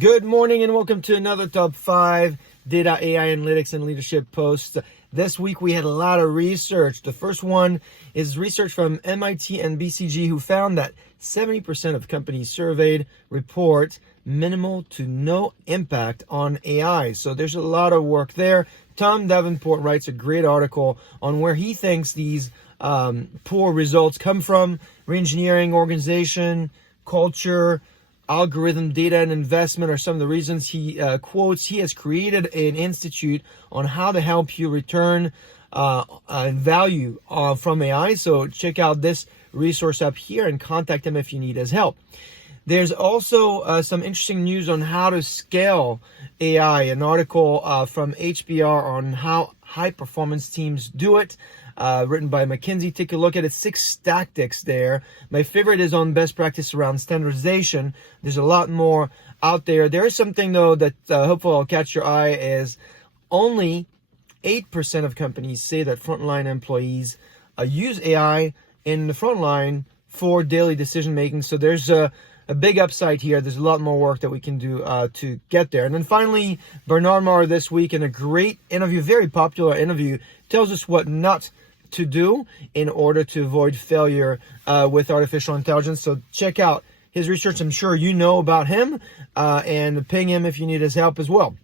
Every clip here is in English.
Good morning and welcome to another Top 5 Data, AI, Analytics, and Leadership posts. This week we had a lot of research. The first one is research from MIT and BCG who found that 70% of companies surveyed report minimal to no impact on AI. So there's a lot of work there. Tom Davenport writes a great article on where he thinks these poor results come from: reengineering, organization, culture, algorithm, data, and investment are some of the reasons he quotes. He has created an institute on how to help you return value from AI. So check out this resource up here and contact him if you need his help. There's also some interesting news on how to scale AI, an article from HBR on how high-performance teams do it, written by McKinsey. Take a look at it. 6 tactics there. My favorite is on best practice around standardization. There's a lot more out there. There is something, though, that hopefully will catch your eye, is only 8% of companies say that frontline employees use AI in the frontline for daily decision-making. So there's a big upside here. There's a lot more work that we can do to get there. And then finally, Bernard Marr this week in a great interview, very popular interview, tells us what not to do in order to avoid failure with artificial intelligence. So check out his research. I'm sure you know about him, and ping him if you need his help as well.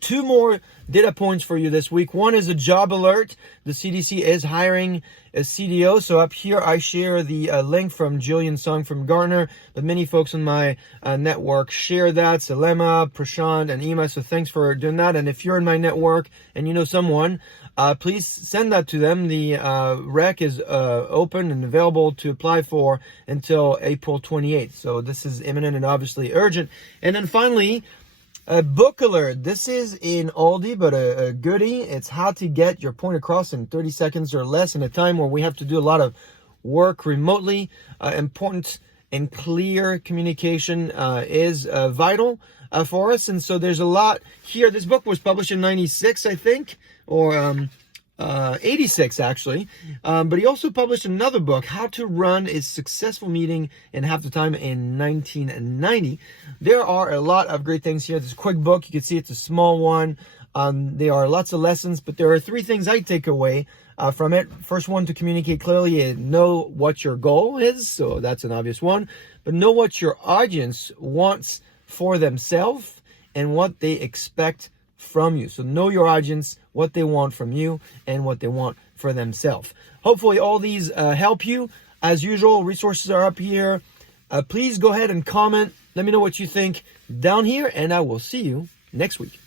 2 more data points for you this week. One is a job alert. The CDC is hiring a CDO. So up here, I share the link from Jillian Song from Gartner, but many folks on my network share that. Salema, Prashant, and Ema. So thanks for doing that. And if you're in my network and you know someone, please send that to them. The rec is open and available to apply for until April 28th. So this is imminent and obviously urgent. And then finally, a book alert. This is an oldie, but a goodie. It's how to get your point across in 30 seconds or less in a time where we have to do a lot of work remotely. Important and clear communication is vital for us. And so there's a lot here. This book was published in 96, I think, or 86 actually. But he also published another book, How to Run a Successful Meeting in Half the Time, in 1990. There are a lot of great things here. This is a quick book. You can see it's a small one. There are lots of lessons, but there are 3 things I take away from it. First one, to communicate clearly and know what your goal is. So that's an obvious one. But know what your audience wants for themselves and what they expect from you. So know your audience, what they want from you, and what they want for themselves. Hopefully all these help you. As usual, resources are up here. Please go ahead and comment. Let me know what you think down here, and I will see you next week.